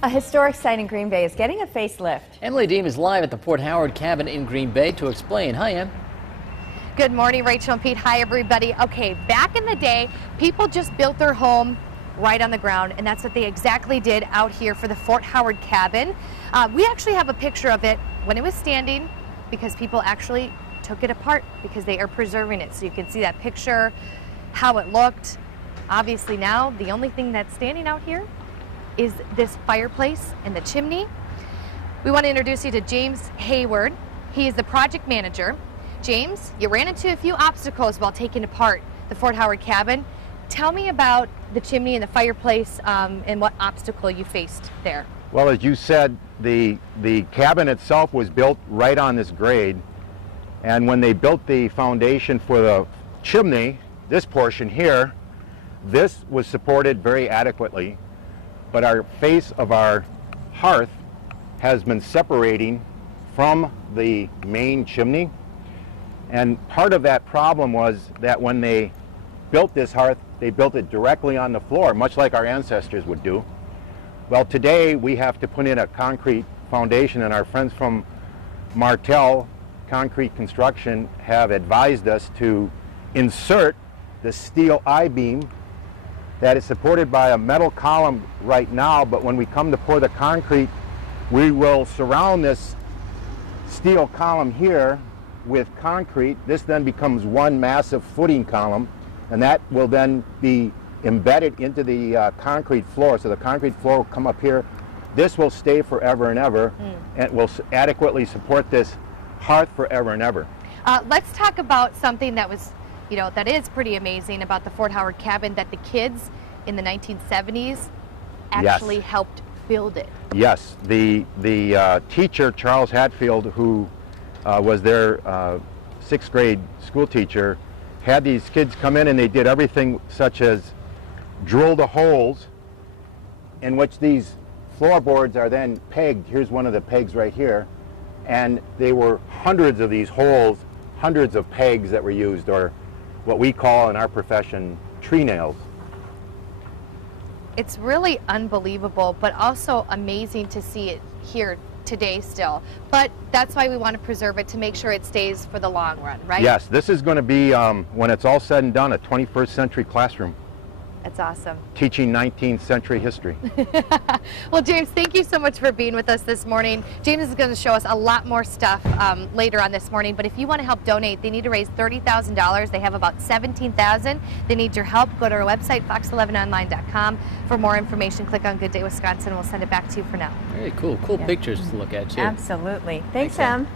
A historic site in Green Bay is getting a facelift. Emily Deem is live at the Fort Howard cabin in Green Bay to explain. Hi, Em. Good morning, Rachel and Pete. Hi, everybody. Okay, back in the day, people just built their home right on the ground, and that's what they exactly did out here for the Fort Howard cabin. We actually have a picture of it when it was standing, because people actually took it apart because they are preserving it. So you can see that picture, how it looked. Obviously now, the only thing that's standing out here is this fireplace and the chimney. We want to introduce you to James Hayward. He is the project manager. James, you ran into a few obstacles while taking apart the Fort Howard cabin. Tell me about the chimney and the fireplace and what obstacle you faced there. Well, as you said, the cabin itself was built right on this grade, and when they built the foundation for the chimney, this portion here, this was supported very adequately, but our face of our hearth has been separating from the main chimney, and part of that problem was that when they built this hearth, they built it directly on the floor, much like our ancestors would do. Well, today we have to put in a concrete foundation, and our friends from Martel Concrete Construction have advised us to insert the steel I-beam that is supported by a metal column right now, but when we come to pour the concrete, we will surround this steel column here with concrete. This then becomes one massive footing column, and that will then be embedded into the concrete floor. So the concrete floor will come up here. This will stay forever and ever, and will adequately support this hearth forever and ever. Let's talk about something that was, that is pretty amazing about the Fort Howard cabin, that the kids in the 1970s actually helped build it. Yes, the teacher, Charles Hatfield, who was their 6th grade school teacher, had these kids come in, and they did everything such as drill the holes in which these floorboards are then pegged. Here's one of the pegs right here, and they were hundreds of these holes, hundreds of pegs that were used, or what we call in our profession tree nails. It's really unbelievable, but also amazing to see it here today still. But that's why we want to preserve it, to make sure it stays for the long run, right? Yes, this is going to be, when it's all said and done, a 21st century classroom. That's awesome. Teaching 19th century history. Well, James, thank you so much for being with us this morning. James is going to show us a lot more stuff later on this morning, but if you want to help donate, they need to raise $30,000. They have about $17,000. They need your help. Go to our website, fox11online.com. For more information, click on Good Day Wisconsin, and we'll send it back to you for now. Very cool. Cool pictures to look at, too. Absolutely. Thanks, Em.